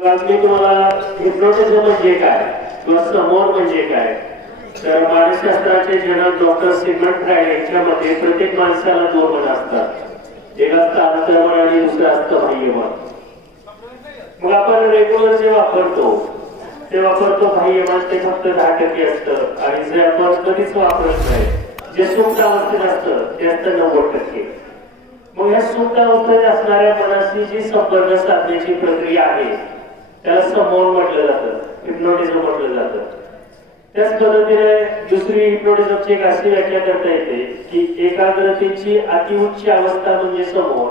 आज मी तुम्हाला हिप्नोटिझम म्हणजे काय किंवा समोर म्हणजे काय, तर मानसशास्त्राचे जनक डॉक्टर सिगमंड फ्रायड यांच्या मते प्रत्येक माणसाला दोन मन असतात. एक असतं अंतर्मन आणि दुसरं असतं बाह्यमन. मग आपण रेग्युलर जे वापरतो बाह्यमन ते फक्त 10% असतं आणि जे आपण कधीच वापरत नाही, जे सुप्त अवस्थेत असतं ते असतं 90%. मग या सुप्त अवस्थेत असणाऱ्या मनाशी जी संपर्क साधण्याची प्रक्रिया आहे त्याला समोर म्हटलं जातं, हिप्नोटिझम म्हटलं जातं. त्याच पद्धतीने दुसरी हिप्नोटिझमची एक अशी व्याख्या करता येते की एकाग्रतेची अतिउच्च अवस्था म्हणजे समोर.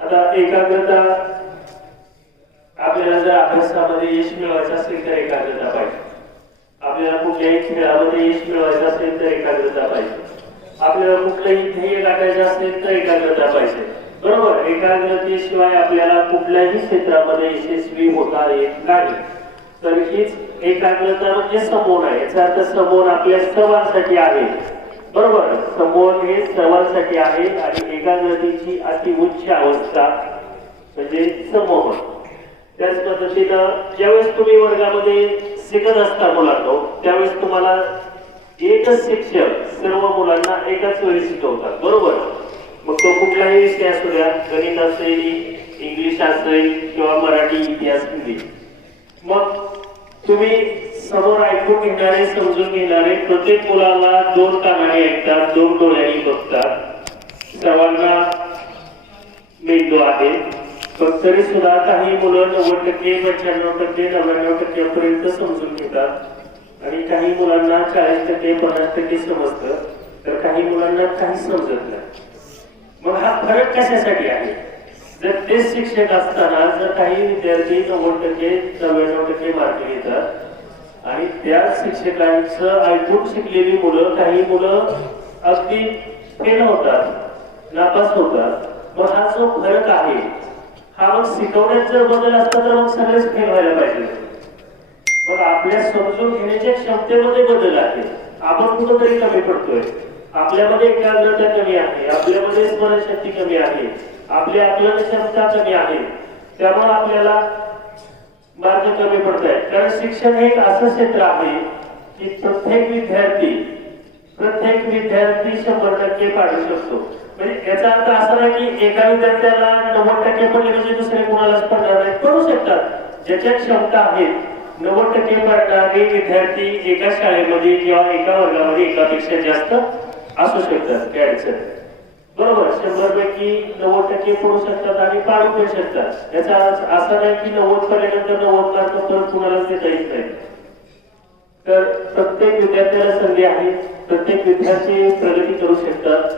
आता एकाग्रता आपल्याला जर अभ्यासामध्ये यश मिळवायचं असेल तर एकाग्रता पाहिजे. आपल्याला कुठल्याही खेळामध्ये यश मिळवायचं असेल तर एकाग्रता पाहिजे. आपल्याला कुठलंही ध्येय गाठायचं असेल तर एकाग्रता पाहिजे. बरोबर. एकाग्रतेशिवाय आपल्याला कुठल्याही क्षेत्रामध्ये यशस्वी होता येत नाही. तर हीच एकाग्रता म्हणजे समोर आहे. याचा अर्थ समोर आपल्या सर्वांसाठी आहे. बरोबर. समोर हे सर्वांसाठी आहे आणि एकाग्रतेची अतिउच्च अवस्था म्हणजे समोर. त्याच पद्धतीनं ज्यावेळेस तुम्ही वर्गामध्ये शिकत असता मुलांनो, त्यावेळेस तुम्हाला एकच शिक्षक सर्व मुलांना एकाच वेळी शिकवतात. बरोबर. मग तो कुठलाही विषय असू द्या, गणित असेल, इंग्लिश असेल किंवा मराठी, इतिहास, हिंदी. मग तुम्ही समोर ऐकून घेणारे, समजून घेणारे प्रत्येक मुलाला दोन कानाने ऐकतात, दोन डोळ्यांनी बघतात. सर्वांना मेंदू आहे, पण तरी सुद्धा काही मुलं 90%, 95%, 99% पर्यंत समजून घेतात आणि काही मुलांना 40%, 50% समजतं, तर काही मुलांना काही समजत नाही. मग हा फरक कशासाठी आहे? जर तेच शिक्षक असताना जर काही विद्यार्थी 90%, 99% मार्क घेतात आणि त्या शिक्षकांचं ऐकून शिकलेली मुलं, काही मुलं अगदी फेल होतात, नापास होतात. मग हा जो फरक आहे हा मग शिकवण्यात जर बदल असता तर मग सगळेच फेल व्हायला पाहिजे. मग आपल्या समजून घेण्याच्या क्षमतेमध्ये बदल आहे. आपण कुठंतरी कमी पडतोय. आपल्यामध्ये एकाग्रता कमी आहे, आपल्यामध्ये स्मरणशक्ती कमी आहे, आपली आकलन क्षमता कमी आहे. त्यामुळे आपल्याला मार्ग कमी पडत आहे. कारण शिक्षण हे एक असं क्षेत्र आहे की प्रत्येक विद्यार्थी 100% पाडू शकतो. म्हणजे याचा अर्थ असा नाही की एका विद्यार्थ्याला 90% पडले म्हणजे दुसरे कोणालाच पडणार नाही. पडू शकतात. ज्याच्या क्षमता आहेत 90% पडणारे विद्यार्थी एका शाळेमध्ये किंवा एका वर्गामध्ये एकापेक्षा जास्त असू शकतात. काय अडचण? बरोबर. 100 पैकी 90% पडू शकतात आणि पाडू पण शकतात. याचा असा नाही की 90 पडल्यानंतर 90 मार्क परत कुणालाच देता येत नाही. तर प्रत्येक विद्यार्थ्याला संधी आहे, प्रत्येक विद्यार्थी प्रगती करू शकतात.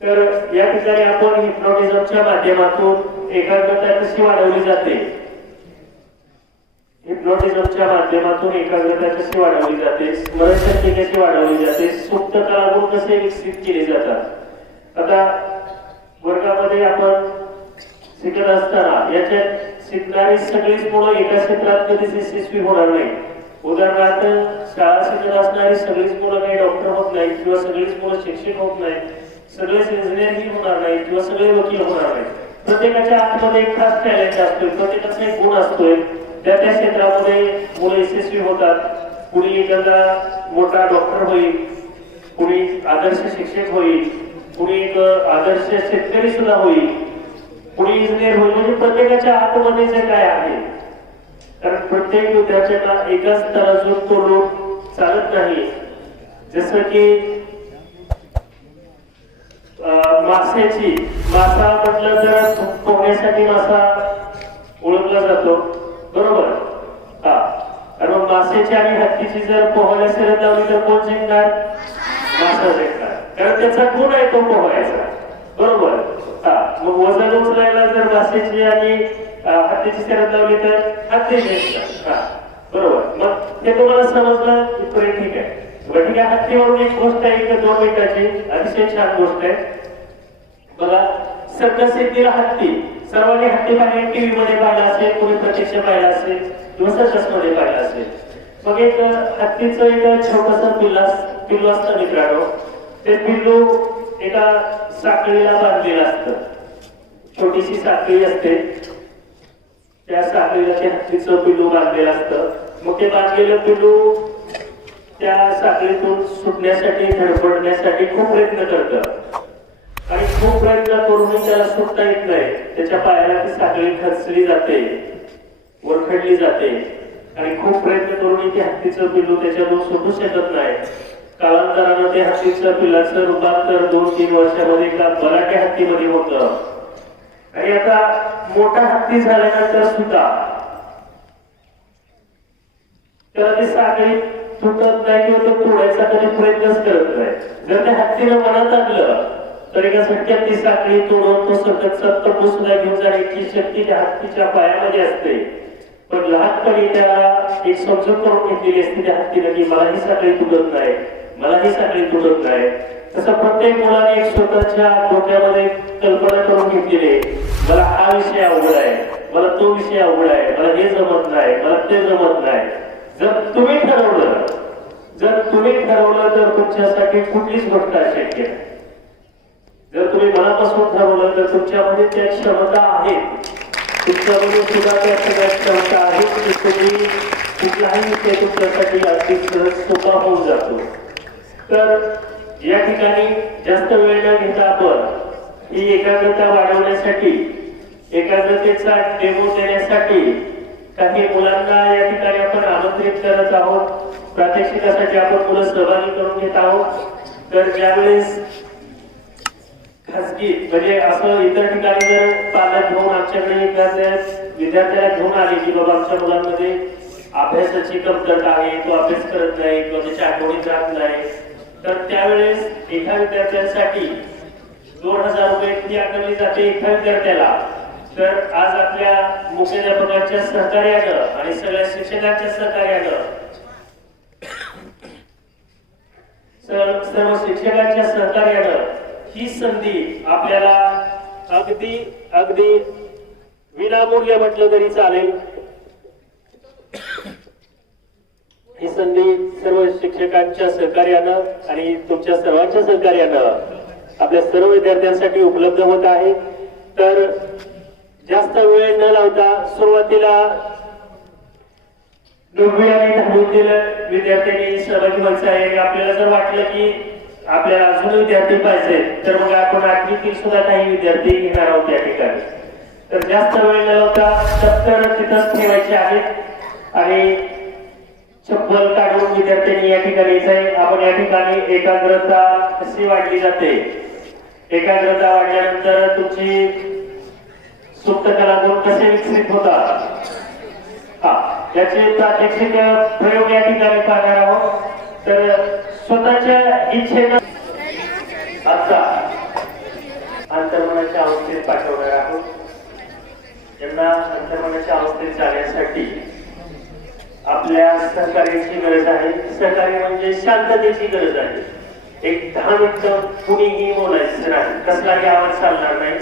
तर या ठिकाणी आपण हिप्नोटिझमच्या माध्यमातून एकाग्रता कशी वाढवली जाते, हिप्नोटिझमच्या माध्यमातून एकाग्रता कशी वाढवली जाते, स्मरणशक्ती कशी वाढवली जाते, सुप्त कलागुण कसे विकसित केले जातात. आता वर्गामध्ये आपण शिकत असताना याच्यात शिकणारी सगळीच मुलं एका क्षेत्रात कधीच यशस्वी होणार नाही. उदाहरणार्थ शाळा शिकत असणारी सगळीच मुलं काही डॉक्टर होत नाही किंवा सगळीच मुलं शिक्षक होत नाही, सगळेच इंजिनिअरिंग होणार नाही किंवा सगळे वकील होणार नाही. प्रत्येकाच्या आतमध्ये एक खास टॅलेंट असतोय, प्रत्येकाचा एक गुण असतोय. त्या क्षेत्रामध्ये मुलं यशस्वी होतात. कुणी एखादा मोठा डॉक्टर होईल, कुणी आदर्श शिक्षक होईल, कुणी एक आदर्श शेतकरी सुद्धा होईल, कुणी इंजिनियर होईल. म्हणजे प्रत्येकाच्या आतमध्ये जे काय आहे, कारण प्रत्येक विद्यार्थ्याला एकाच तराजूत तो लोक चालत नाही. जसं की मासा म्हटलं तर पोहण्यासाठी मासा ओळखला जातो. बरोबर. हा. आणि मग माशाची आणि हत्तीची जर पोहायला शर्यत लावली तर कोण जिंकणार? मासा जिंकणार, कारण त्याचा गुण आहे तो पोहायचा. बरोबर. हा. मग वजन उचलायला जर माशाची आणि हत्तीची शर्यत लावली तर हत्ती जिंकणार. हा. बरोबर. मग हे तुम्हाला समजलं इथपर्यंत ठीक आहे. ठीक आहे. हत्तीवरून एक गोष्ट आहे की 2 मिनिटाची अतिशय छान गोष्ट आहे. बघा, सर्कस येथील हत्ती, सर्वांनी हत्ती पाहिजे, टीव्ही मध्ये पाहिला असेल, कोणी प्रत्यक्ष पाहिला असेल किंवा सर्कस मध्ये पाहिला असेल. मग एक हत्तीचं एक छोटस पिल्लू असतं मित्रांनो. ते पिल्लू एका साखळीला बांधलेलं असतं. छोटीशी साखळी असते, त्या साखळीला ते हत्तीचं पिल्लू बांधलेलं असतं. मग ते बांधलेलं पिल्लू त्या साखळीतून सुटण्यासाठी धडपडण्यासाठी खूप प्रयत्न करतं आणि खूप प्रयत्न करूनही त्याला सुटता येत नाही. त्याच्या पायाला ती साखळी खचली जाते, वरखडली जाते आणि खूप प्रयत्न करूनही ते हत्तीचं पिल्लू त्याच्यातून सुटू शकत नाही. कालांतरानं ते हत्तीचं पिल्लाचं रूपांतर 2-3 वर्षामध्ये एका बलाट्या हत्तीमध्ये होतं. आणि आता मोठा हत्ती झाल्यानंतर सुद्धा त्याला ती साखळी तुटत नाही किंवा तो तोडायचा कधी प्रयत्नच करत नाही. जर त्या हत्तीनं मनात आणलं तर एका झटक्यात ती साखळी तोडून तो सतत सुद्धा घेऊन जाण्याची शक्ती त्या हत्तीच्या पायामध्ये असते. पण लहानपणी त्याला एक समजूत करून घेतलेली असते त्या हत्तीनं की मला ही साखळी तुटत नाही, मला ही साखळी तुटत नाही. तसं प्रत्येक मुलाने एक स्वतःच्या डोक्यामध्ये कल्पना करून घेतलेली, मला हा विषय अवघड आहे, मला तो विषय अवघड आहे, मला हे जमत नाही, मला ते जमत नाही. जर तुम्ही ठरवलं तर तुमच्यासाठी कुठलीच गोष्ट अशक्य नाही. जर तुम्ही मनापासून ठरवलं तर तुमच्यामध्ये त्या क्षमता आहेत, तुमच्यामध्ये सुद्धा त्या सगळ्या क्षमता आहेत की तुम्ही कुठलाही विषय तुमच्यासाठी अगदी सहज सोपा होऊन जातो. तर या ठिकाणी जास्त वेळ न घेता आपण ही एकाग्रता वाढवण्यासाठी, एकाग्रतेचा डेमो देण्यासाठी काही मुलांना या ठिकाणी आपण आमंत्रित करत आहोत. प्रात्यक्षिकासाठी आपण मुलं सहभागी करून घेत आहोत. तर ज्यावेळेस खासगी म्हणजे असं इतर ठिकाणी जर पालक घेऊन आमच्याकडे विद्यार्थ्याला घेऊन आले की बाबा आमच्या मुलांमध्ये अभ्यासाची कमतरता आहे, तो अभ्यास करत नाही किंवा त्याच्या आठवणीत राहत नाही, तर त्यावेळेस एका विद्यार्थ्यांसाठी 2000 रुपये फी आकारली जाते एका विद्यार्थ्याला. तर आज आपल्या मुख्याध्यापकांच्या सहकार्यानं आणि सगळ्या शिक्षकांच्या सहकार्यानं, सर्व शिक्षकांच्या सहकार्यानं ही संधी आपल्याला अगदी अगदी विनामूल्य म्हटलं तरी चालेल. ही संधी सर्व शिक्षकांच्या सहकार्यानं आणि तुमच्या सर्वांच्या सहकार्यानं आपल्या सर्व विद्यार्थ्यांसाठी उपलब्ध होत आहे. तर जास्त वेळ न लावता सुरुवातीला 9वी आणि 10वीतील विद्यार्थ्यांनी सहभागी व्हायचं आहे. आपल्याला जर वाटलं की आपल्याला अजून विद्यार्थी पाहिजे तर मग आपण 8वीतील सुद्धा काही विद्यार्थी घेणार आहोत या ठिकाणी. तर जास्त वेळ न लावता दप्तर तिथंच ठेवायचे आहेत आणि चप्पल काढून विद्यार्थ्यांनी या ठिकाणी यायचंय. आपण या ठिकाणी एकाग्रता कशी वाढली जाते, एकाग्रता वाढल्यानंतर तुमची सुप्त कलागुण कसे विकसित होतात याचे प्रात्यक्षिक प्रयोग या ठिकाणी पाहणार आहोत. तर स्वतःच्या इच्छेनं आता अंतर्मनाच्या अवस्थेत पाठवणार आहोत. यांना अंतर्मनाच्या अवस्थेत जाण्यासाठी आपल्या सहकार्याची गरज आहे. सहकार्य म्हणजे शांततेची गरज आहे. एक 10 मिनिटं कुणीही बोलायचं नाही, कसलाही आवाज चालणार नाही.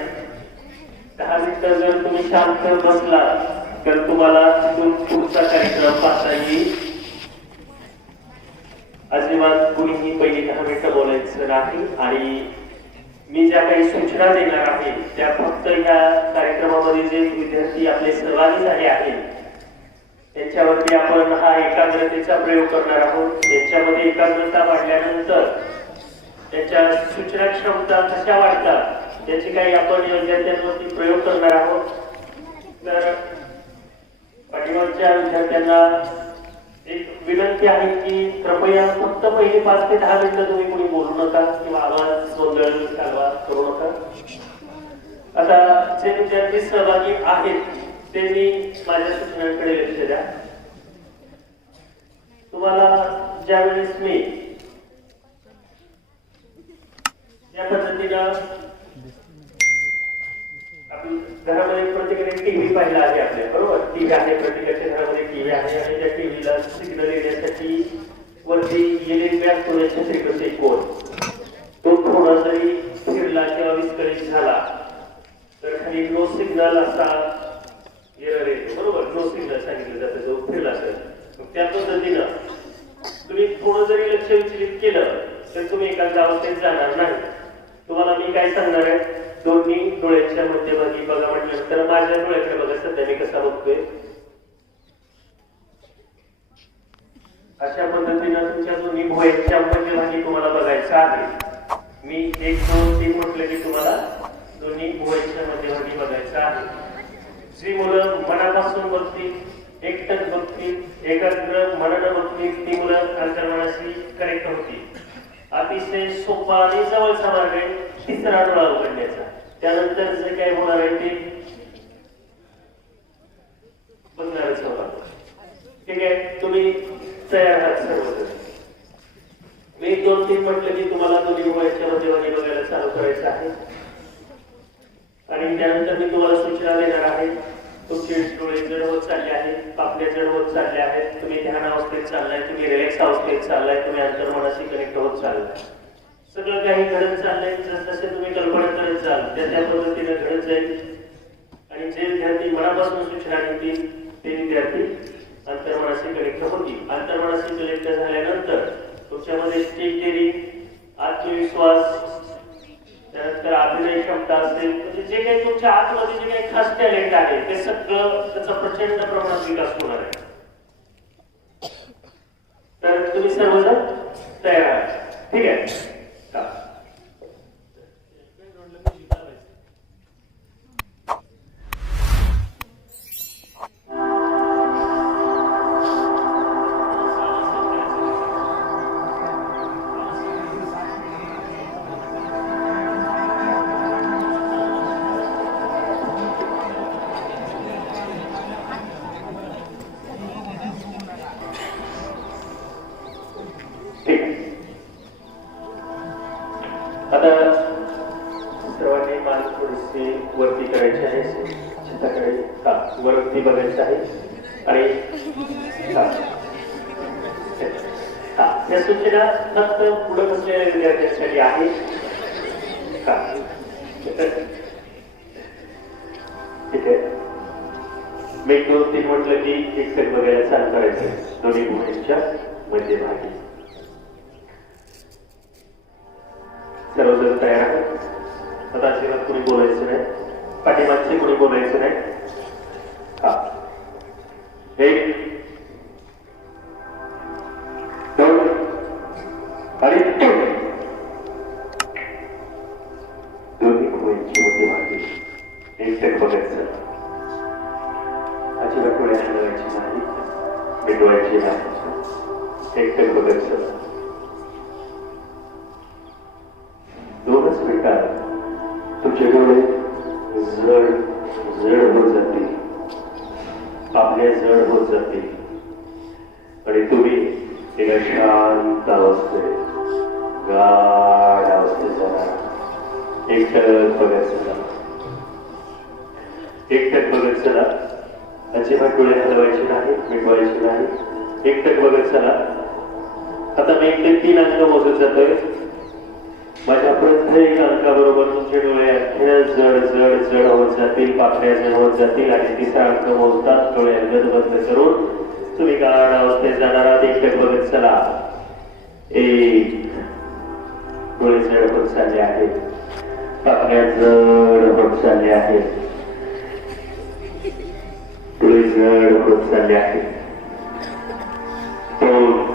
10 मिनिटं जर तुम्ही शांत बसला तर तुम्हाला तिथून पुढचा कार्यक्रम पाहता येईल. अजिबात कुणीही पहिली 10 मिनिटं बोलायचं नाही. आणि मी ज्या काही सूचना देणार आहे त्या फक्त ह्या कार्यक्रमामध्ये जे विद्यार्थी आपले सहभागी झाले आहेत त्यांच्यावरती आपण हा एकाग्रतेचा प्रयोग करणार आहोत. याच्यामध्ये एकाग्रता वाढल्यानंतर त्याच्या सूचना क्षमता कशा वाढतात याची काही आपण विद्यार्थ्यांवरती प्रयोग करणार आहोत. तर पाठीमागच्या विद्यार्थ्यांना एक विनंती आहे की कृपया फक्त पहिली 5 ते 10 मिनिटं तुम्ही कोणी बोलू नका किंवा आवाज गोंधळ कालवा करू नका. आता जे विद्यार्थी सहभागी आहेत ते मी माझ्या सूचनांकडे लक्ष द्या. तुम्हाला ज्यावेळेस मी या पद्धतीनं घरामध्ये प्रत्येकाने टीव्ही पाहिला आहे आपल्या बरोबर. टीव्ही आहे, प्रत्येकाच्या घरामध्ये टीव्ही आहे आणि त्या टीव्हीला सिग्नल येण्यासाठी वरती इलेक्ट्रिक होण्याच्या फ्रिक्वेन्सी कोड तो थोडा जरी फिरला किंवा विस्कळीत झाला तर खाली नो सिग्नल असा एरर येतो बरोबर. नो सिग्नल सांगितलं जातं जो फिरला तर. त्या पद्धतीनं तुम्ही थोडं जरी लक्ष विचलित केलं तर तुम्ही एखाद्या अवस्थेत जाणार नाही. तुम्हाला मी काय सांगणार आहे दोन्ही डोळ्यांच्या मध्यभागी बघा म्हटल्यानंतर माझ्या डोळ्याकडे बघा सध्या मी कसा बघतोय. अशा पद्धतीनं तुमच्या दोन्ही भुवयांच्या मध्यभागी तुम्हाला बघायचं आहे. मी 1 2 3 म्हटलं की तुम्हाला दोन्ही भुवयांच्या मध्यभागी बघायचं आहे. जी मुलं मनापासून बघतील, एकटक बघतील, एकाग्र मनानं बघतील ती मुलं अंतर्मनाशी कनेक्ट होतील. अतिशय सोपा आणि जवळचा मार्ग आहे तिसरा डोळा उघडण्याचा. त्यानंतर जे काय होणार आहे ते बघणारच होणार. ठीक आहे, तुम्ही तयार आहात सर्वजण. मी 1 2 3 म्हटलं की तुम्हाला दोन्ही डोळ्यांच्या मध्यभागी बघायला चालू करायचं आहे आणि त्यानंतर मी तुम्हाला सूचना देणार आहे. तुमचे डोळे जड होत चालले आहेत, पापण्या जड होत चालल्या आहेत, तुम्ही ध्यान अवस्थेत चाललाय, तुम्ही रिलॅक्स अवस्थेत चाललाय, तुम्ही अंतर्मनाशी कनेक्ट होत चाललाय. सगळं काही घडत चाललंय. जसे तुम्ही कल्पना करत जाल त्या पद्धतीने घडत जाईल आणि जे विद्यार्थी मनापासून सूचना घेतील ते विद्यार्थी अंतर्मनाशी कनेक्ट होतील. अंतर्मनाशी कनेक्ट झाल्यानंतर तुमच्यामध्ये स्टेज, आत्मविश्वास, त्यानंतर अभिनय क्षमता असेल, म्हणजे जे काही तुमच्या आतमध्ये जे काही खास टॅलेंट आहे ते सगळं त्याचा प्रचंड प्रमाणात विकास होणार आहे. तर तुम्ही सर्वजण तयार आहात. ठीक आहे. आता सर्वांनी मान थोडीशी वरती करायची आहे, छताकडे वरती बघायचं आहे आणि या सूचना फक्त पुढे बसलेल्या विद्यार्थ्यांसाठी आहे. ठीक आहे. मी 1 2 3 म्हटलं की एकटक बघायला चालू करायचं दोन्ही भुवयांच्या मध्यभागी. सर्वजण तयार आहेत. आता अजिबात कोणी बोलायचं नाही, पाठीमागचे कोणी बोलायचं नाही. 1 2 आणि 3. दोन्ही भुवयांची मध्यभागी एकटक बघायचं. अजिबात डोळे हलवायची नाही, मिटवायची नाही, एकटक बघायचं. 2च मिनिटात तुमचे डोळे जड होत जातील, आपल्या जड होत जातील आणि तुम्ही एका शांत अवस्थेत, गाढ अवस्थेत जाणार. एकटक बघत चला, एकटक बघत चला. अजिबात डोळे हलवायचे नाही, मिटवायचे नाही, एकटक बघत चला. आता मी 1 ते 3 अंक मोजत जातोय. माझ्या प्रत्येक अंकाबरोबर तुमचे डोळे अखेर जड जड जड होत जातील, पापण्या जड होत जातील आणि 3रा अंक मोजतात डोळे बंद करून तुम्ही गाढ अवस्थेत जाणार आहात. एकटक बघत चला. 1 डोळे जड होत चालले आहेत, पापण्या जड होत चालले आहेत, डोळे जड होत चालले आहेत. 2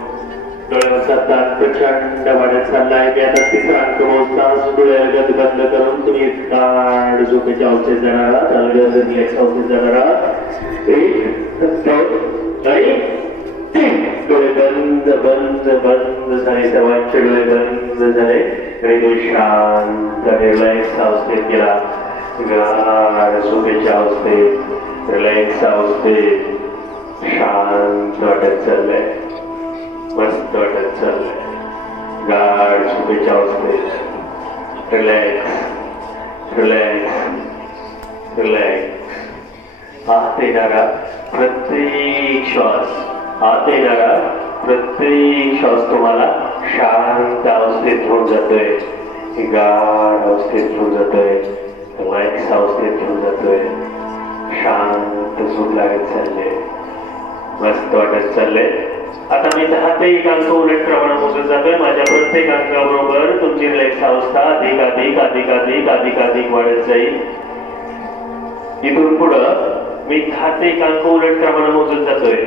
डोळ्याचा ताण प्रचंड वाढत चाललाय. मी आता 3रा अंक मोजताच डोळे अलगद बंद करून तुम्ही गाढ झोपेच्या अवस्थेत जाणार आहात, अलगद रिलॅक्स अवस्थेत जाणार आहात. 1 2 आणि 3. डोळे बंद बंद बंद झाले, सर्वांचे डोळे बंद झाले आणि तो शांत रिलॅक्स अवस्थेत गेला. गाढ झोपेच्या अवस्थेत, रिलॅक्स अवस्थेत शांत वाटत चाललंय, मस्त वाटत चाललंय. गाढ झोपेच्या अवस्थेत रिलॅक्स रिलॅक्स रिलॅक्स. आत येणारा प्रत्येक श्वास, आत येणारा प्रत्येक श्वास तुम्हाला शांत अवस्थेत घेऊन जातोय, गाढ अवस्थेत घेऊन जातोय, रिलॅक्स अवस्थेत घेऊन जातोय. शांत झोप लागत चालले, मस्त वाटत चाललंय. आता मी 10 ते 1 अंक उलट प्रमाण मोजत जातोय. माझ्या प्रत्येक अंकाबरोबर तुमची रिलॅक्स अवस्था अधिक अधिक अधिक अधिक अधिक अधिक वाढत जाईल. इथून पुढं मी 10 ते 1 अंक उलट प्रमाण मोजत जातोय.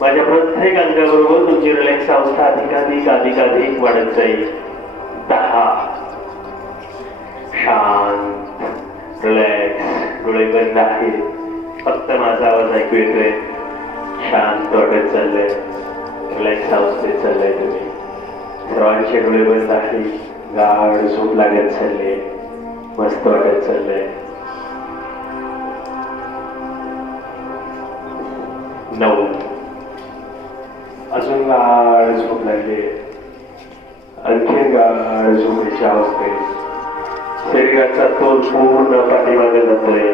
माझ्या प्रत्येक अंकाबरोबर तुमची रिलॅक्स अवस्था अधिक अधिक अधिक अधिक वाढत जाईल. 10. शांत, रिलॅक्स, डोळे बंद आहेत. फक्त माझा आवाज ऐकू येतोय. शांत वाटत चाललंय, रिलॅक्स अवस्थेत चाललंय तुम्ही. सर्वांचे डोळे बंद आहे. गाढ झोप लागत चालले. मस्त वाटत चाललंय. 9. अजून गाढ झोप लागली. आणखी गाढ झोपेच्या अवस्थेत शरीराचा तोल पूर्ण पाठीमागे जातोय.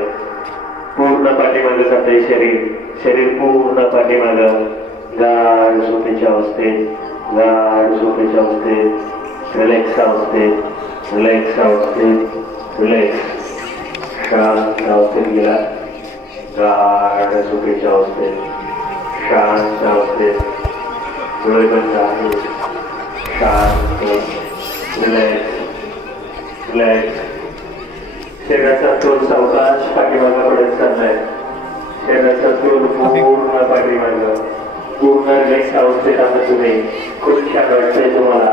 पूर्ण पाठीमागे जाते शरीर. शरीर पूर्ण पाठीमाग. गाढ झोपेच्या अवस्थेत, गाढ झोपेच्या अवस्थेत, रिलॅक्स अवस्थेत, रिलॅक्स अवस्थेत, रिलॅक्स. शांत अवस्थेत गेला. गाढ झोपेच्या अवस्थेत, शांत अवस्थेत, डोळे बंद आहे. शांत, रिलॅक्स, रिलॅक्स. शरीराचा तोल सावकाश पाठीमागा पडत चाललाय. शरीराचा तोल पूर्ण पाठीमाग. पूर्ण रिलॅक्स अवस्थेत आहात तुम्ही. खूप छान वाटतंय तुम्हाला.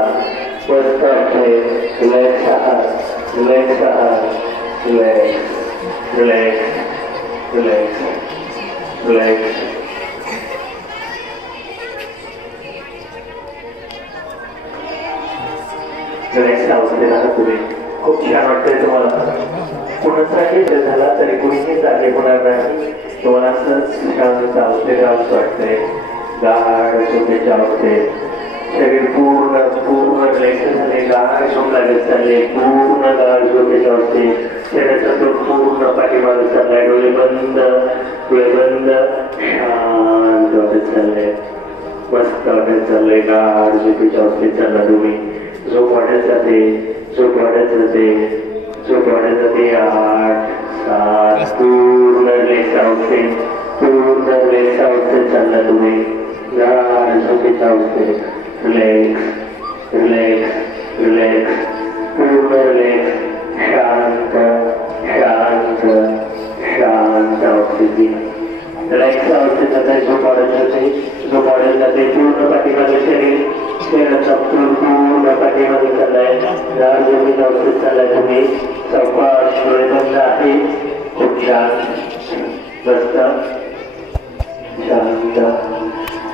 मस्त वाटतंय. रिलॅक्स आहात, रिलॅक्स आहात, relax, relax, relax, relax. Relax अवस्थेत आहात तुम्ही. खूप छान वाटतंय तुम्हाला. कुणाचाही जर झाला तरी कुणीही जागे होणार नाही. तुम्हाला असंच शांत अवस्थेत वाटतंय. गाढ झोपेच्या अवस्थेत शरीर पूर्ण पूर्ण रिलॅक्स झाले. गाढ झोप लागत चालले. पूर्ण गाढ झोपेच्या अवस्थेत शरीराचा तो पूर्ण पाठीमागे चाललाय. डोळे बंद, डोळे बंद. शांत वाटत चाललंय. मस्त वाटत चाललंय. गाढ झोपेच्या अवस्थेत चालला तुम्ही. झोप वाढत जाते, झोप वाढत जाते, झोप वाढत जाते. 8, 7. पूर्ण रिलॅक्स अवस्थेत, पूर्ण रिलॅक्स अवस्थेत चालला तुम्ही. गाढ झोपेच्या अवस्थेत. रिलॅक्स, रिलॅक्स, रिलॅक्स, पूर्ण रिलॅक्स. शांत, शांत, शांत अवस्थेत. रिलॅक्स अवस्थेत जाते. झोप वाढत जाते, झोप वाढत जाते. पूर्ण पाठीमागे शरीर, शरीराचा पूर्ण पाठीमागे चाललाय. गाढ झोपेच्या अवस्थेत चाललाय तुम्ही. सावकाश डोळे बंद आहे. खूप शांत, मस्त, शांत,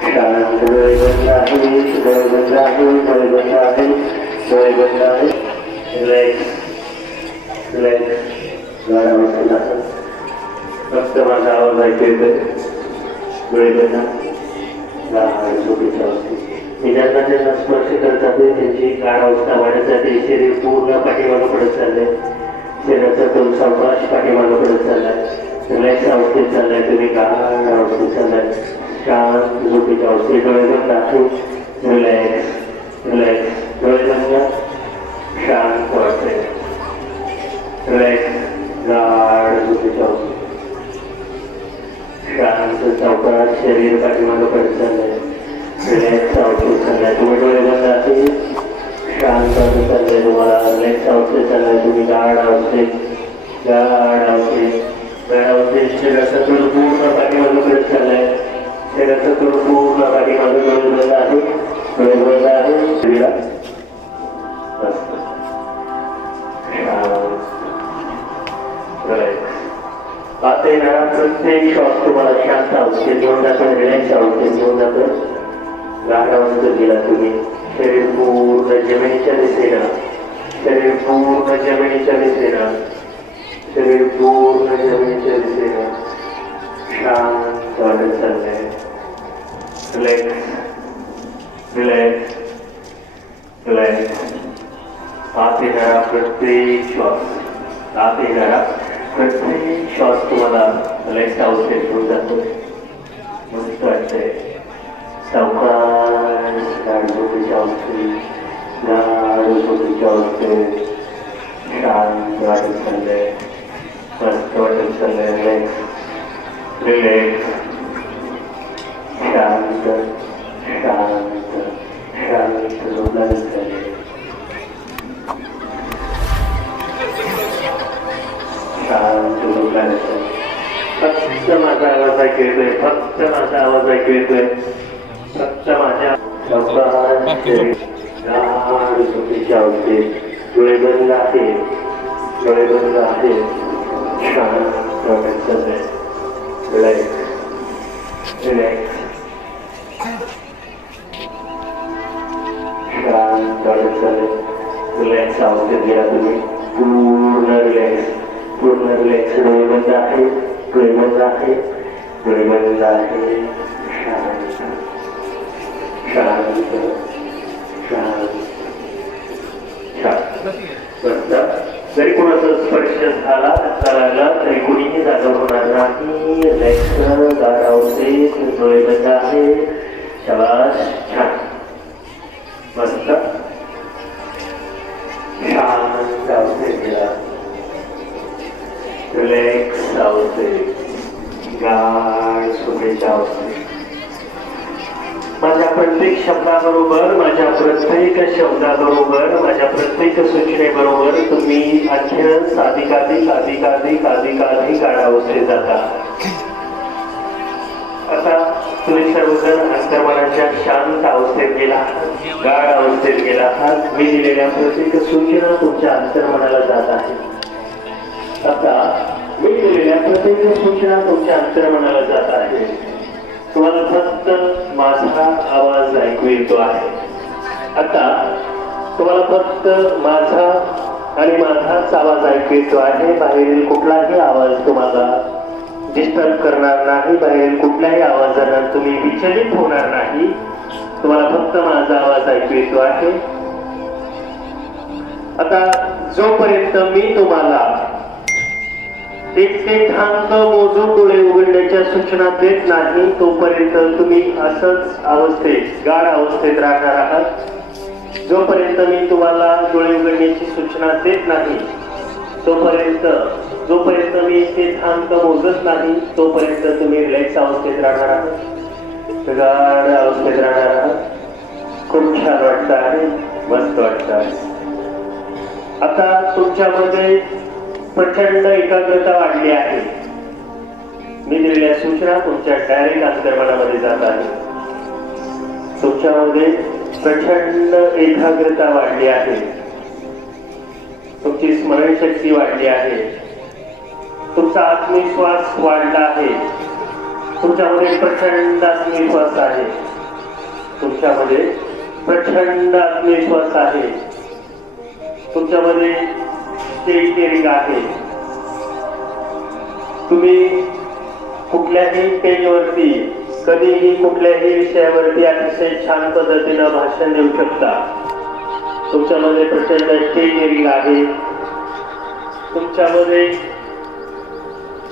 शांत. डोळे बंद आहे, डोळे बंद आहे, डोळे बंद आहे, डोळे बंद आहे. रिलॅक्स, रिलॅक्स, गाढ अवस्थेत आहे. फक्त माझा आवाज ऐकू येतोय. डोळे बंद, गाढ झोपेच्या अवस्थेत. मी ज्यांना ज्यांना स्पर्श करत जाते त्यांची गाढ अवस्था वाढत जाते. शरीर पूर्ण पाठीमागं पडत चाललंय. शरीराचा तोल सावकाश पाठीमागं पडत चाललाय. रिलॅक्स अवस्थेत चाललाय तुम्ही. गाढ अवस्थेत चाललाय. शांत झोपेच्या अवस्थेत. डोळे बंद आहे. रिलॅक्स, रिलॅक्स, डोळे बंद. शांत वाटतंय. रिलॅक्स, गाढ झोपेच्या अवस्थेत. शांत सावकाश शरीर पाठीमागं पडत चाललंय. रिलॅक्स अवस्थेत चाललाय तुम्ही. डोळे बंद आहे. शांत चाललंय तुम्हाला. रिलॅक्स अवस्थेत चाललाय तुम्ही. गाढ अवस्थेत, गाढ अवस्थेत, गाढ अवस्थेत. शरीराचा तोल पूर्ण पाठीमागं पडत चाललाय. शरीराचा तोल पूर्ण पाठीमागं. डोळे बंद आहे, डोळे बंद आहे. शरीरात मस्त, शांत, रिलॅक्स. आता येणारा प्रत्येक श्वास तुम्हाला शांत अवस्थेत घेऊन जातो. रिलॅक्स अवस्थेत घेऊन जातो. गाढ अवस्थेत गेला तुम्ही. शरीर पूर्ण जमिनीच्या दिशेला, शरीर पूर्ण जमिनीच्या दिशेला, शरीर पूर्ण जमिनीच्या दिशेला. शांत वाटत चाललंय. Relax, relax, relax. आत येणारा प्रत्येक श्वास, आत येणारा प्रत्येक श्वास तुम्हाला रिलॅक्स अवस्थेत घेऊन जातो. मस्त वाटतंय. सावकाश गाढ झोपेच्या अवस्थेत, गाढ झोपेच्या अवस्थेत. शांत वाटत चाललंय. मस्त वाटत चाललंय. रिलॅक्स, रिलॅक्स, शांत. फक्त माझा आवाज ऐकू येतोय. फक्त माझ्या झोपेच्या अवस्थेत डोळे बंद आहे, डोळे बंद आहे. शांत रिलॅक्स रिलॅक्स शांत रिलॅक्स अवस्थेत गेला तुम्ही. पूर्ण रिलॅक्स, पूर्ण रिलॅक्स. डोळे बंद आहे, डोळे बंद आहे, डोळे बंद आहे. शांत शांत शांत शांत. जरी कोणाचा स्पर्श झाला लागला तरी कोणीही जागा होणार नाही. रिलॅक्स गाढावते, डोळे बंद आहे. शाबास, छान, मस्त. शांत अवस्थेत गेला. रिलॅक्स अवस्थेत, गाढ झोपेच्या अवस्थेत. माझ्या प्रत्येक शब्दाबरोबर, माझ्या प्रत्येक शब्दाबरोबर, माझ्या प्रत्येक सूचनेबरोबर तुम्ही आणखीनच अधिकाधिक अधिकाधिक अधिकाधिक गाढ अवस्थेत जाता. आता तुम्ही सर्वजण अंतर्मनाच्या शांत अवस्थेत गेला, गाढ अवस्थेत गेला आहात. मी दिलेल्या प्रत्येक सूचना तुमच्या अंतर्मनाला जात आहे. आता मी दिलेल्या प्रत्येक सूचना तुमच्या अंतर्मनाला जात आहे. तुम्हाला फक्त माझा आवाज ऐकू येतो आहे. आता तुम्हाला फक्त माझा आणि माझाच आवाज ऐकू येतो आहे. बाहेरील कुठलाही आवाज तुम्हाला डिस्टर्ब करणार नाही. बाहेरील कुठल्याही आवाजाने तुम्ही विचलित होणार नाही. तुम्हाला फक्त माझा आवाज ऐकू येतो आहे. आता जोपर्यंत मी तुम्हाला एक ते थांब मोजून डोळे उघडण्याच्या सूचना देत नाही तोपर्यंत तुम्ही असंच अवस्थेत, गाढ अवस्थेत राहणार आहात. जोपर्यंत मी तुम्हाला डोळे उघडण्याची सूचना देत नाही तोपर्यंत, जोपर्यंत मी ते थांब मोजत नाही तोपर्यंत तुम्ही रिलॅक्स अवस्थेत राहणार आहात, गाढ अवस्थेत राहणार आहात. खूप छान वाटतं आहे, मस्त वाटतं आहे. आता तुमच्यामध्ये प्रचंड एकाग्रता वाढली आहे. मी दिलेल्या सूचना तुमच्या डायरेक्ट अंतर्मनामध्ये जात आहे. तुमच्यामध्ये प्रचंड एकाग्रता वाढली आहे. तुमची स्मरणशक्ती वाढली आहे. तुमचा आत्मविश्वास वाढला आहे. तुमच्यामध्ये प्रचंड आत्मविश्वास आहे. तुमच्यामध्ये प्रचंड आत्मविश्वास आहे. तुमच्यामध्ये केअरिंग आहे. तुम्ही कुठल्याही पेजवरती, कधीही कुठल्याही विषयावरती अतिशय छान पद्धतीनं भाषण देऊ शकता. तुमच्यामध्ये प्रचंड केअरिंग आहे. तुमच्यामध्ये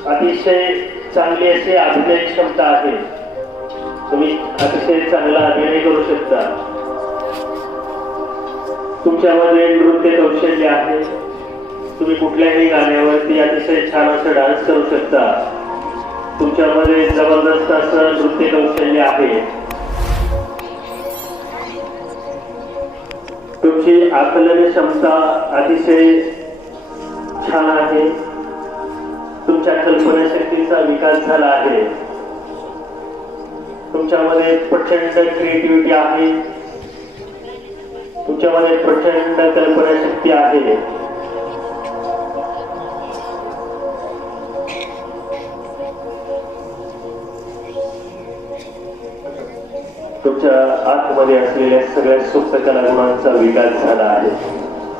अतिशय चांगली अशी अभिनय क्षमता आहे. तुम्ही अतिशय चांगला अभिनय करू शकता. तुमच्यामध्ये नृत्य कौशल्य आहे. तुम्ही कुठल्याही गाण्यावरती अतिशय छान असं डान्स करू शकता. तुमच्यामध्ये जबरदस्त असं नृत्य कौशल्य आहे. तुमची आकलन क्षमता अतिशय छान आहे. तुमच्या कल्पनाशक्तीचा विकास झाला आहे. तुमच्यामध्ये प्रचंड क्रिएटिव्हिटी आहे. तुमच्यामध्ये प्रचंड कल्पनाशक्ती आहे. तुमच्या आतमध्ये असलेल्या सगळ्या सुप्त कलागुणांचा विकास झाला आहे.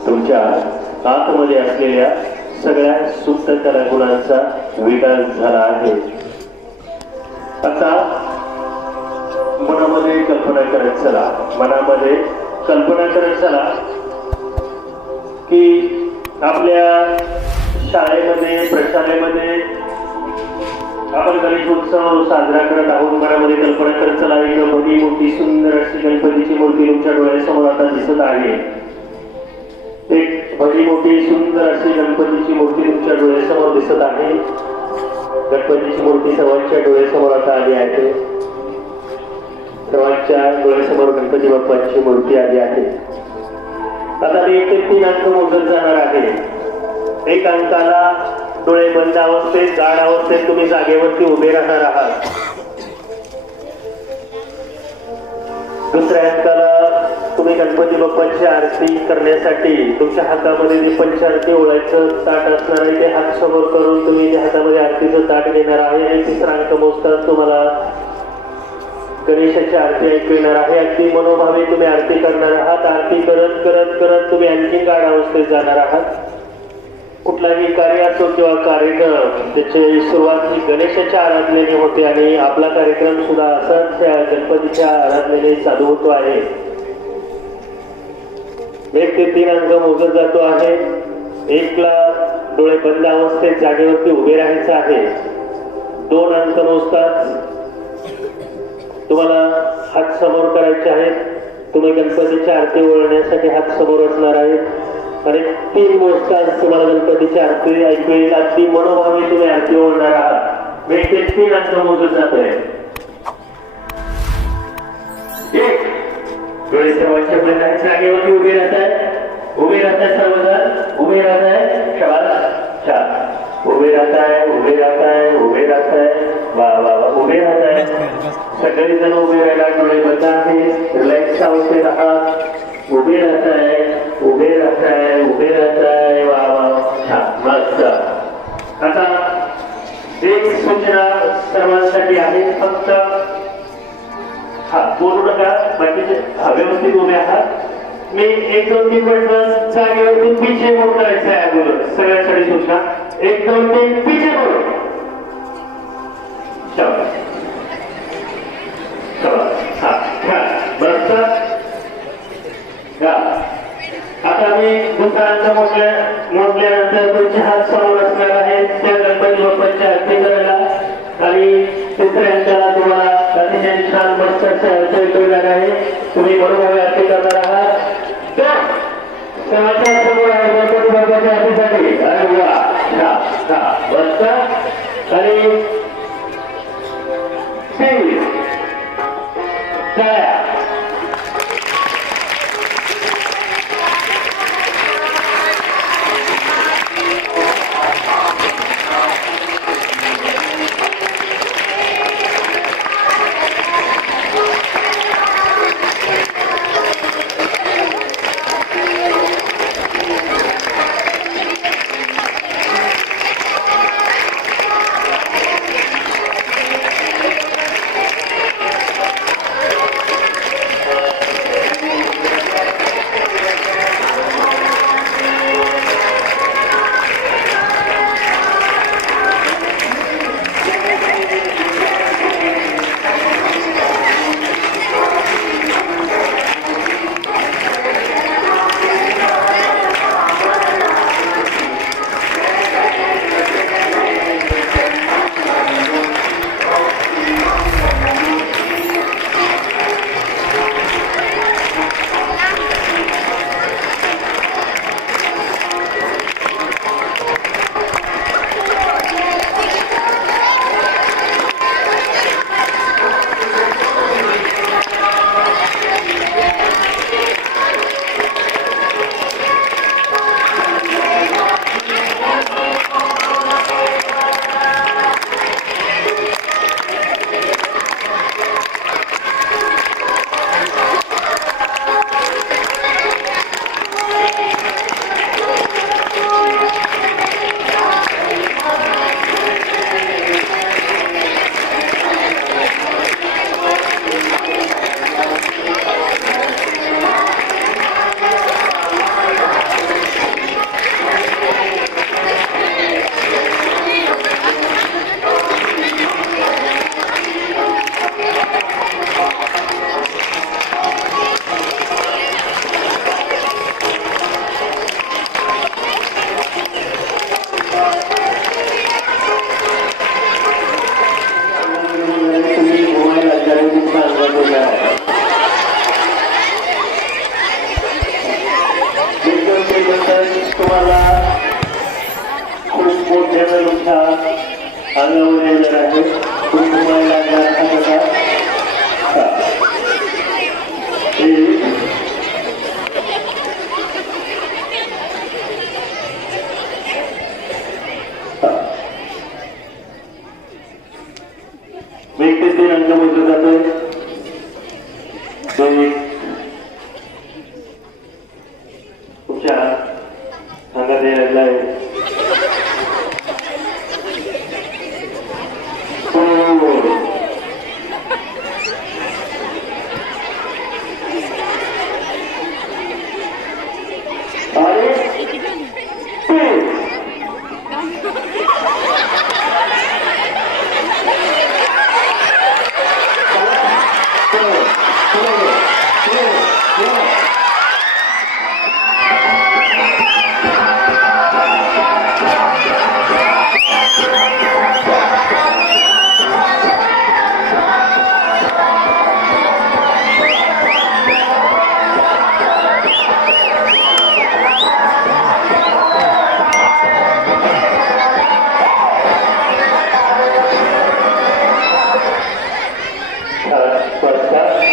तुमच्या आतमध्ये असलेल्या सगळ्या सुप्त कलागुणांचा विकास झाला आहे. आता मनामध्ये कल्पना करत चला. मनामध्ये कल्पना करत चला की आपल्या शाळेमध्ये, प्रशालेमध्ये आपण गणेशोत्सव साजरा करत आहोत. मनामध्ये कल्पना करत चला. एक मोठी मोठी सुंदर अशी गणपतीची मूर्ती तुमच्या डोळ्यासमोर आता दिसत आहे. एक भली मोठी सुंदर अशी गणपतीची मूर्ती तुमच्या डोळ्यासमोर दिसत आहे. गणपतीची मूर्ती सर्वांच्या डोळ्यासमोर आता आली आहे. सर्वांच्या डोळ्यासमोर गणपती बाप्पांची मूर्ती आली आहे. आता मी 1 ते 3 अंक मोजत जाणार आहे. 1 अंकाला डोळे बंद अवस्थेत, गाढ अवस्थेत तुम्ही जागेवरती उभे राहणार आहात. दुसऱ्या अंकाला तुम्ही गणपती बाप्पाची आरती करण्यासाठी तुमच्या हातामध्ये जे पंचारती ओळायचं ताट असणार आहे ते हात समोर करून तुम्ही जे हातामध्ये आरतीचं ताट घेणार आहे आणि तिसरा अंक मोजताच तुम्हाला गणेशाची आरती ऐकू येणार आहे. अगदी मनोभावे तुम्ही आरती करणार आहात. आरती करत करत करत तुम्ही आणखी गाढ अवस्थेत जाणार आहात. कुठलाही कार्य असो किंवा कार्यक्रम त्याची सुरुवात ही गणेशाच्या आराधनेने होते आणि आपला कार्यक्रम सुद्धा असाच त्या गणपतीच्या आराधनेने चालू होतो आहे. 1 ते 3 अंक मोजत जातो आहे. 1 ला डोळे बंद अवस्थेत जागेवरती उभे राहायचं आहे. 2 अंक मोजतात तुम्हाला हात समोर करायचे आहेत. तुम्ही गणपतीच्या आरती ओळखण्यासाठी हात समोर असणार आहेत आणि 3 मोजताच तुम्हाला गणपतीची आरती ऐकू येईल. अगदी मनोभावे तुम्ही आरती ओळखणार आहात. 1 ते 3 अंक मोजत जातोय. 1 डोळे सर्वांच्या बंद आहेत. जागेवरती उभे राहत आहे. उभे राहत आहे सर्वजण. उभे राहत आहे. शाबास. छान. उभे राहत आहे. उभे राहत आहे. उभे राहत आहे. वा वा वा. उभे राहत आहे. सगळेजण उभे राहिला. डोळे बंद आहेत. रिलॅक्स अवस्थेत आहात. उभे राहत आहे. उभे राहत आहे. उभे राहत आहे. वा वा. छान. मस्त. आता एक सूचना सर्वांसाठी आहे. फक्त हा बोलू नका. बाकीचे व्यवस्थित उभे आहात. मी 1 2 3 म्हटलं जागेवरती पिछे मोड करायचं आहे. अगोदर सगळ्यांसाठी सूचना. 1 2 3 पिछे मोड. शाबास. शाबास. हा छान. बस. आता मी दुसरा अंक मोडल्यानंतर तुमचे हात समोर असणार आहेत त्या गणपती बाप्पाच्या आरती करायला. आणि तिसऱ्या अंकाला तुम्हाला अतिशय छान मस्त आरती करणार आहे. तुम्ही बरोबर आरती करणार आहात. सर्वांच्या समोर आहे गणपती बाप्पाच्या आरतीसाठी. अरे वा. मस्त. आणि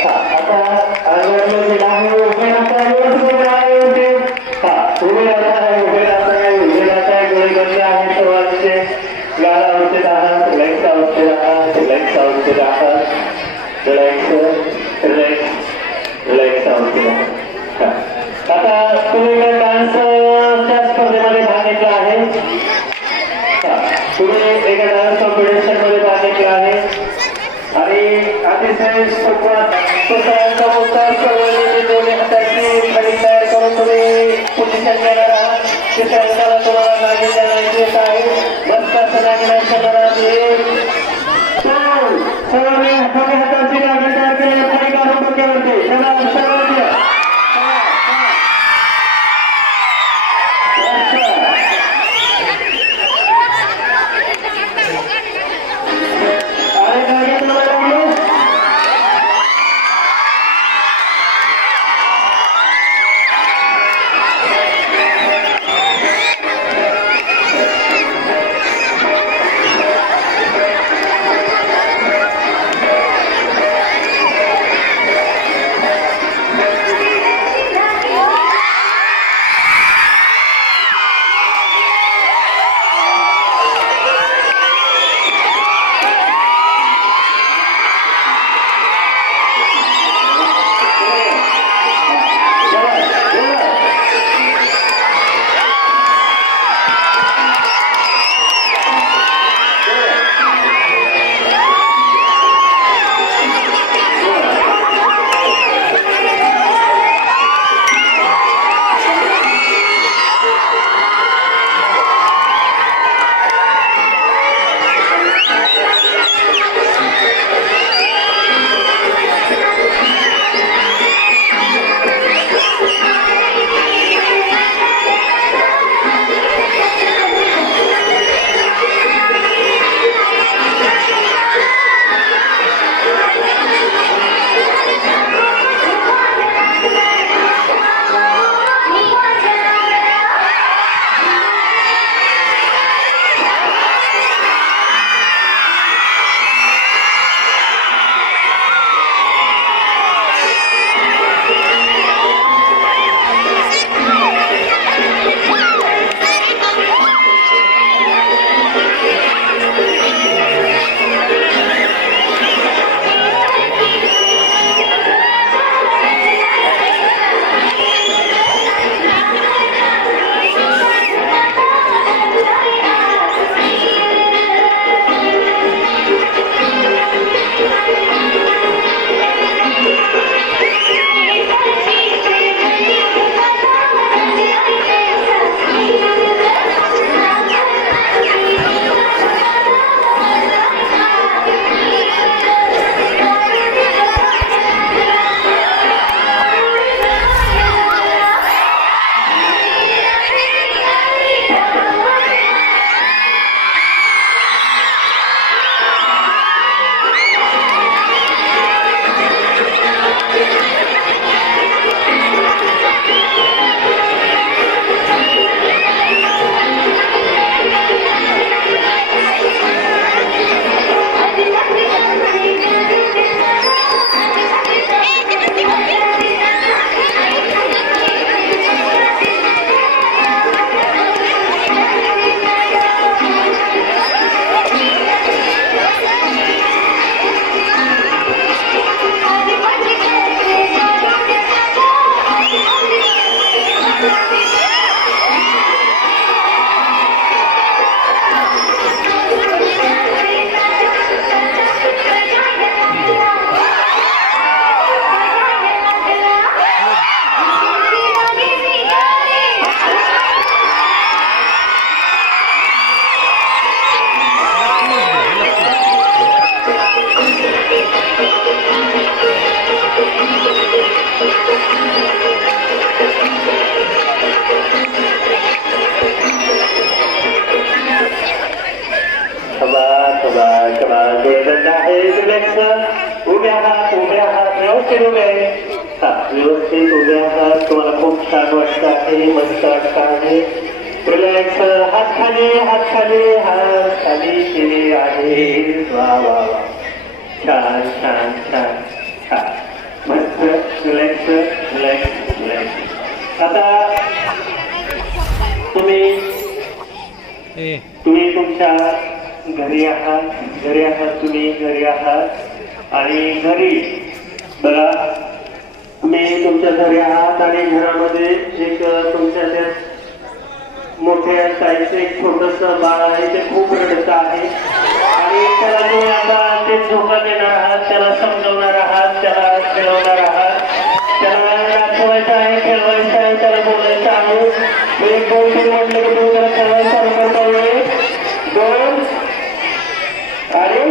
आता आजूबाजूला जे आहे उभे राहता उभे आहे उभे राहता गोळी बंदी आहे सर्वांचे गाडा अवस्थेत आहात रिलॅक्स अवस्थेत आहात रिलॅक्स अवस्थेत आहात रिलॅक्स अवस्थेत आहात आता तुम्ही डान्सच्या स्पर्धेमध्ये भाग घेतला आहे तुम्ही एका डान्स कॉम्पिटिशन मध्ये भाग घेतला आहे आणि अतिशय सोपा स्वतःचा मुद्दा सर्व दोन्ही हाताची खाली तयार करून तुम्ही पोझिशन घेणार आहात तिसऱ्या अंकाला तुम्हाला मागे जाण्याचे येत आहे बसताना घेण्याच्या मनात सर्व हाताची मागे तयार केली खाली काढून डोक्यावरती सर्व उभे आहात व्यवस्थित उभे आहे व्यवस्थित उभे आहात तुम्हाला खूप छान वाटत आहे मस्त वाटत आहे रिलॅक्स हात खाली हात खाली केले आहे वा वा वा छान छान छान छान तुम्ही तुमच्या घरी आहात तुम्ही घरी आहात आणि घरी बघा तुम्ही तुमच्या घरी आहात आणि घरामध्ये एक तुमच्या त्या मोठ्या साईजचं एक छोटस बाळ आहे ते खूप रडत आहे आणि त्याला तुम्ही आता ते झोका देणार आहात त्याला समजवणार आहात त्याला खेळवणार आहात त्याला नाचवायचं आहे खेळवायचं आहे त्याला बोलायचं आहे एक दोन तीन म्हटलं की तुम्ही त्याला खेळवायला चालू करता येईल दोन आणि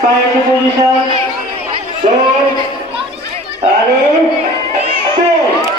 पायाची पोझिशन 2 आणि 3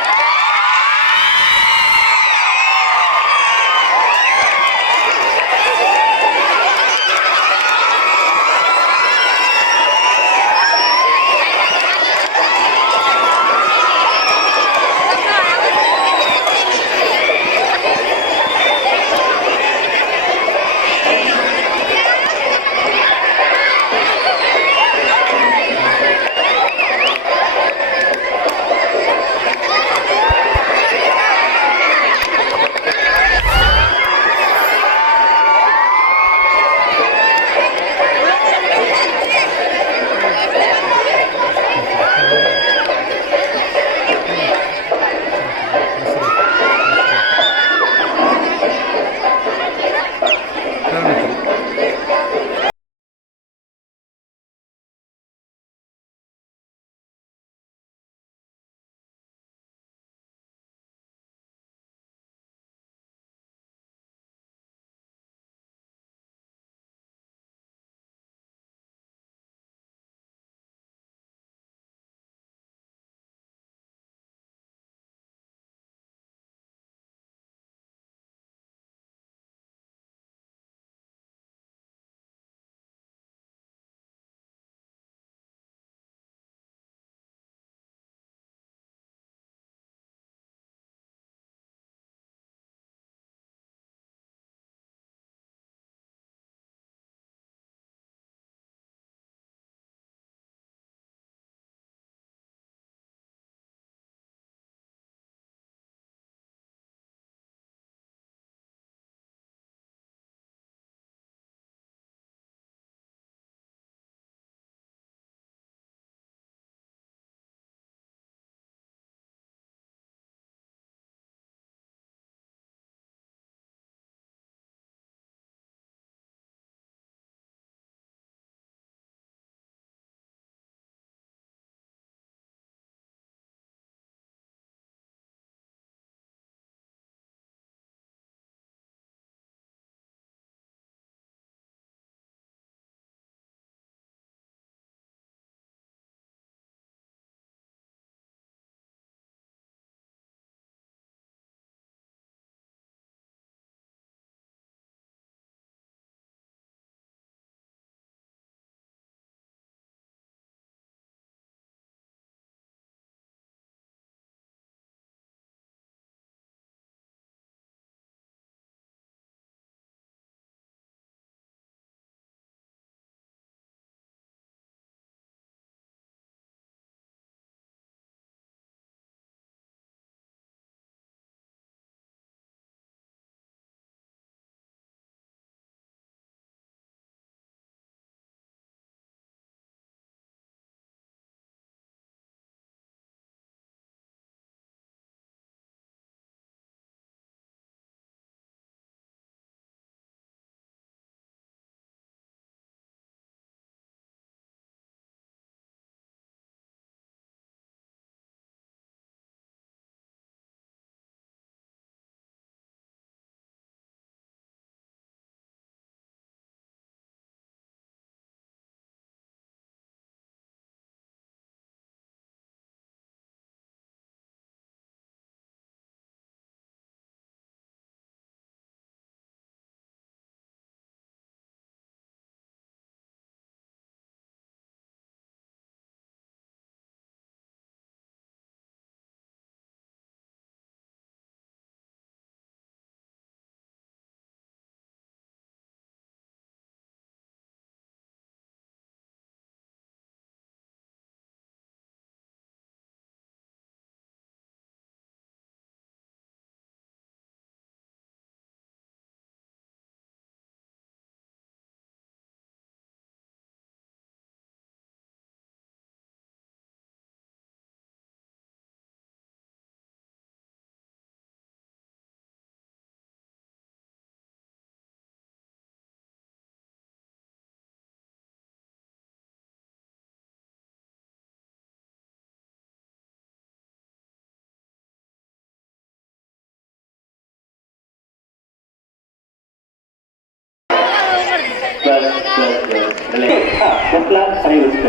बसला आणि उचल.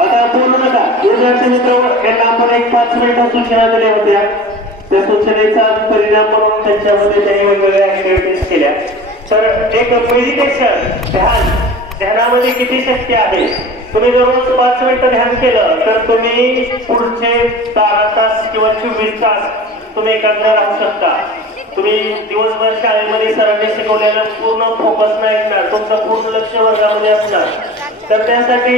आता बोलू नका. विद्यार्थी मित्र यांना आपण एक 5 मिनिटं सूचना दिल्या होत्या. त्या सूचनेचा परिणाम म्हणून त्यांच्यामध्ये त्यांनी वेगवेगळ्या ऍक्टिव्हिटीज केल्या. तर एक मेडिटेशन ध्यानामध्ये किती शक्ती आहे. तुम्ही जर रोज 5 मिनिटं ध्यान केलं तर तुम्ही पुढचे 12 तास किंवा 24 तास तुम्ही एकाग्र राहू शकता. तुम्ही दिवसभर शाळेमध्ये सरांनी शिकवलेलं पूर्ण फोकस नाही असणार, तुमचं पूर्ण लक्ष वर्गामध्ये असणार. तर त्यासाठी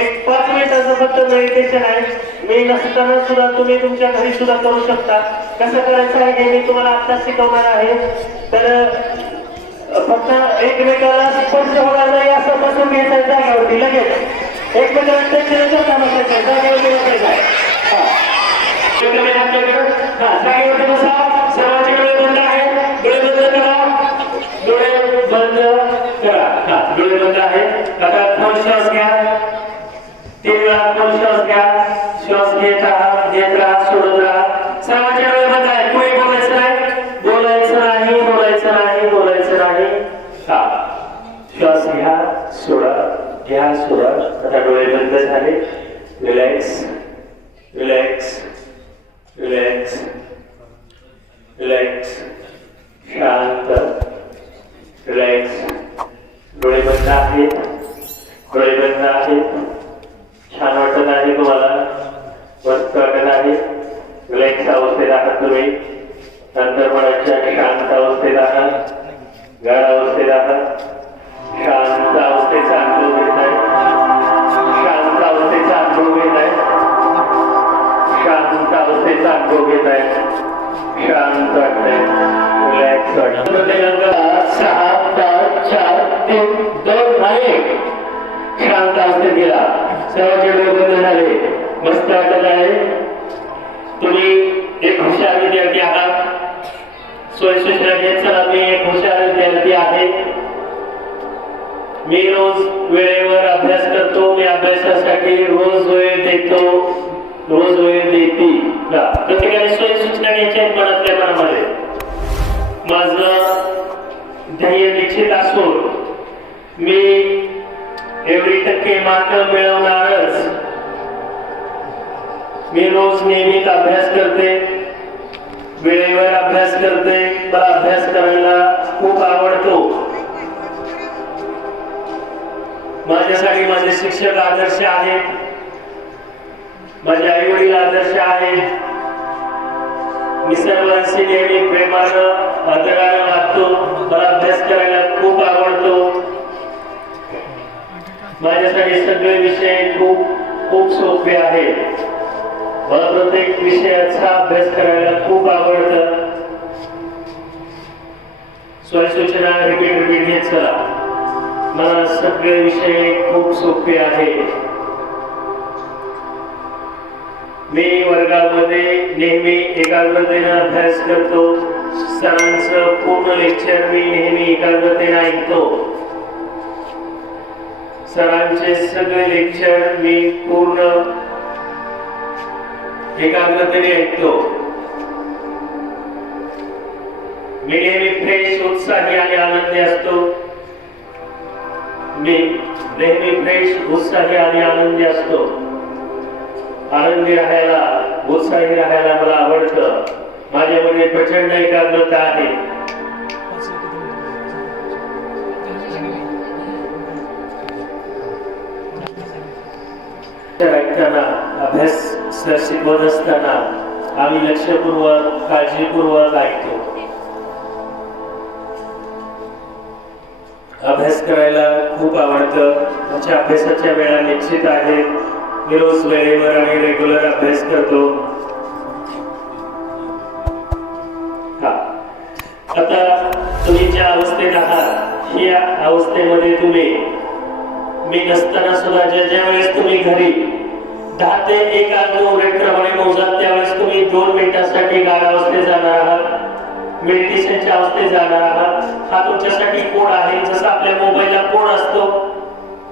एक 5 मिनिटाचं फक्त मेडिटेशन आहे. मी नसताना सुद्धा तुम्ही तुमच्या घरी सुद्धा करू शकता. कसं करायचं आहे हे मी तुम्हाला आता शिकवणार आहे. तर फक्त एकमेकाला स्पर्श होणार नाही असं बसून घ्यायचं जागेवरती. लगेच एकमेकाला टेन्शन बसायचं, जागेवरती बसायचं. जागेवरती बसा. सर्वांचे डोळे बंद आहेत. डोळे बंद करा. डोळे बंद करा. डोळे बंद आहेत. आता खोल श्वास घ्या. 3 वेळा खोल श्वास घ्या. श्वास घेत राहा, घेत राहा, सोडत राहा. सर्वांचे डोळे बंद आहेत. कोणी बोलायचं नाही, बोलायचं नाही, बोलायचं नाही, बोलायचं नाही. श्वास घ्या, सोडा, घ्या, सोडा. आता डोळे बंद झाले. रिलॅक्स, रिलॅक्स, रिलॅक्स, रिलॅक्स, शांत, रिलॅक्स. डोळे बंद आहेत. डोळे बंद आहेत. छान वाटत आहे तुम्हाला, मस्त वाटत आहे. रिलॅक्स अवस्थेत आहात तुम्ही. अंतर्मनाच्या शांत अवस्थेत आहात, गाढ अवस्थेत आहात. शांत अवस्थेचा अनुभव घेत आहे. शांत अवस्थेचा अनुभव घेत आहे. शांत अवस्थेचा अनुभव घेत आहे. शांत वाटतंय, रिलॅक्स वाटत. 6, 5, 4, 3, 2 आणि शांत अवस्थेत गेला. सर्वांचे डोळे बंद झाले. मस्त वाटत आहे. तुम्ही एक हुशार विद्यार्थी आहात. स्वयंसूचना घेत चला. मी एक हुशार विद्यार्थी आहे. मी रोज वेळेवर अभ्यास करतो. मी अभ्यासासाठी रोज वेळ देतो, रोज वेळ देते. प्रत्येकाने स्वयंसूचना घ्यायच्या मनातल्या मनामध्ये. माझं ध्येय निश्चित असून मी एवढी टक्के मार्क मिळवणारच. मी रोज नियमित अभ्यास करते, वेळेवर अभ्यास करते. मला अभ्यास करायला खूप आवडतो. माझ्यासाठी माझे शिक्षक आदर्श आहेत. माझे आई वडील आदर्श आहेत. मी सर्वांशी नेहमी प्रेमानं आदरानं वागतो. मला अभ्यास करायला खूप आवडतो. माझ्यासाठी सगळे विषय खूप खूप सोपे आहेत. मला प्रत्येक विषयाचा अभ्यास करायला खूप आवडतं. स्वयंसूचना रिपीट घेत चला. मला सगळे विषय खूप सोपे आहेत. मी वर्गामध्ये नेहमी एकाग्रतेने अभ्यास करतो. सरांचं पूर्ण लेक्चर मी नेहमी एकाग्रतेने ऐकतो. सरांचे सगळे लेक्चर मी पूर्ण एकाग्रतेने ऐकतो. मी नेहमी फ्रेश, उत्साही आणि आनंदी असतो. मी नेहमी फ्रेश, उत्साही आणि आनंदी असतो. आनंदी राहायला, उत्साही राहायला मला आवडतं. माझ्यामध्ये प्रचंड एकाग्रता आहे. ऐकताना, अभ्यास सर शिकवत असताना आम्ही लक्षपूर्वक, काळजीपूर्वक ऐकतो. अभ्यास करायला खूप आवडतं. आमच्या अभ्यासाच्या वेळा निश्चित आहेत. मी रोज वेळेवर आणि रेग्युलर अभ्यास करतो. आता तुम्ही ज्या अवस्थेत आहात, या अवस्थेमध्ये तुम्ही, मी नसताना सुद्धा ज्या वेळेस तुम्ही घरी 10 ते 1 अंक क्रमाने मोजाल त्यावेळेस तुम्ही 2 मिनिटांसाठी गाढ अवस्थेत जाणार आहात, मेडिटेशनच्या अवस्थेत जाणार आहात. हा तुमच्यासाठी कोड आहे. जसं आपल्या मोबाईलला कोड असतो,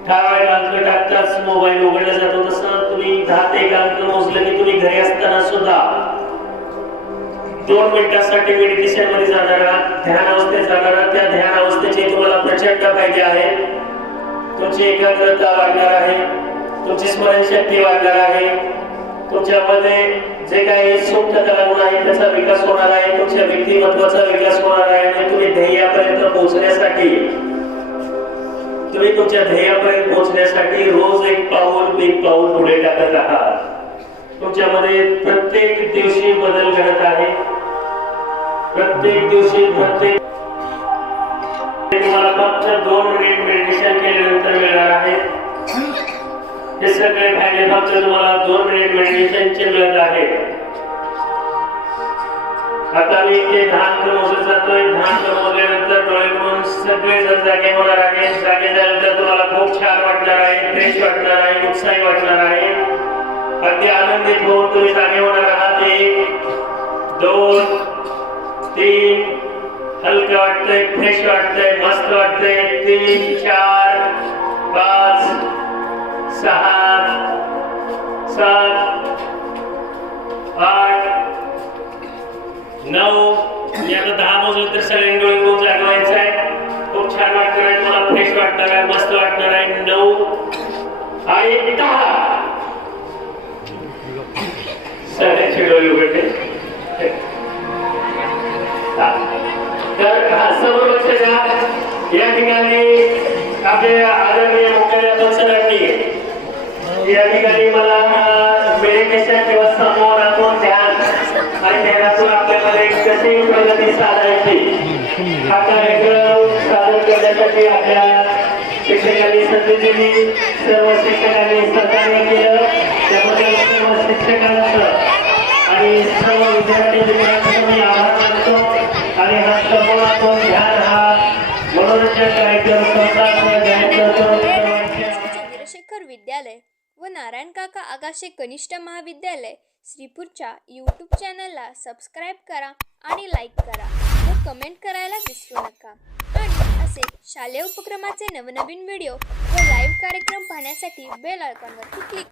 10 अंक टाकताच मोबाईल उघडला जातो, तसं तुम्ही 10 ते 1 अंक मोजले की तुम्ही घरी असताना सुद्धा 2 मिनिटांसाठी मेडिटेशन मध्ये जाणार आहात, ध्यान अवस्थेत जाणार आहात. त्या ध्यान गोष्टीचे तुम्हाला प्रचंड फायदे आहेत. तुमची एकाग्रता वाढणार आहे, तुमची स्मरणशक्ती वाढणार आहे, तुमच्यामध्ये जे काही सूक्ष्मता गुण आहे त्याचा विकास होणार आहे, तुमच्या व्यक्तिमत्वाचा विकास होणार आहे आणि तुम्ही ध्येयापर्यंत पोहोचण्यासाठी रोज एक पाऊल पुढे टाकत आहात. तुमच्यामध्ये प्रत्येक दिवशी बदल घडत आहे. तुम्हाला फक्त 2 मिनिट मेडिटेशन केल्यानंतर मिळणार आहे. हे सगळे फायदे फक्त तुम्हाला 2 मिनिट मेडिटेशनचे मिळत आहेत. आता मी ते ध्यान मोजत जातोय. ध्यान मोजल्यानंतर डोळे मिळून सगळे जण जागे होणार आहेत. जागे झाल्यानंतर तुम्हाला खूप छान वाटणार आहे, फ्रेश वाटणार आहे, उत्साही वाटणार आहे. अगदी आनंदित होऊन तुम्ही जागे होणार आहात. 1 2 3 हलकं वाटतंय, फ्रेश वाटतंय, मस्त वाटतंय. 3 4 5 6 7 8 9 याला 10 मोजून तर सगळे डोळे उघडून जागवायचं आहे. खूप छान वाटणार आहे, तुम्हाला फ्रेश वाटणार आहे, मस्त वाटणार आहे. 9 आणि 10 सगळ्यांचे डोळे उघडले. तर समोर लक्ष द्या. या ठिकाणी आपल्या आदरणीय मुख्याध्यापक सरांनी या ठिकाणी मला मेडिटेशन किंवा समोरातून ध्यान आणि ध्यानातून आपल्याला कशी प्रगती साधायची हा कार्यक्रम सादर करण्यासाठी आपल्या शिक्षकांनी संधी दिली. सर्व शिक्षकांनी सहकार्य केलं. त्याबद्दल सर्व शिक्षकांचं आणि सर्व विद्यार्थी मित्रांचं मी आभार मानतो. आणि हा समोरातून ध्यान हा मनोरंजन कार्यक्रम चंद्रशेखर विद्यालय व नारायण काका आगाशे कनिष्ठ महाविद्यालय श्रीपूरच्या यूट्यूब चॅनलला सबस्क्राईब करा आणि लाईक करा व कमेंट करायला विसरू नका. आणि असे शालेय उपक्रमाचे नवनवीन व्हिडिओ व लाईव्ह कार्यक्रम पाहण्यासाठी बेल आयकॉनवरती क्लिक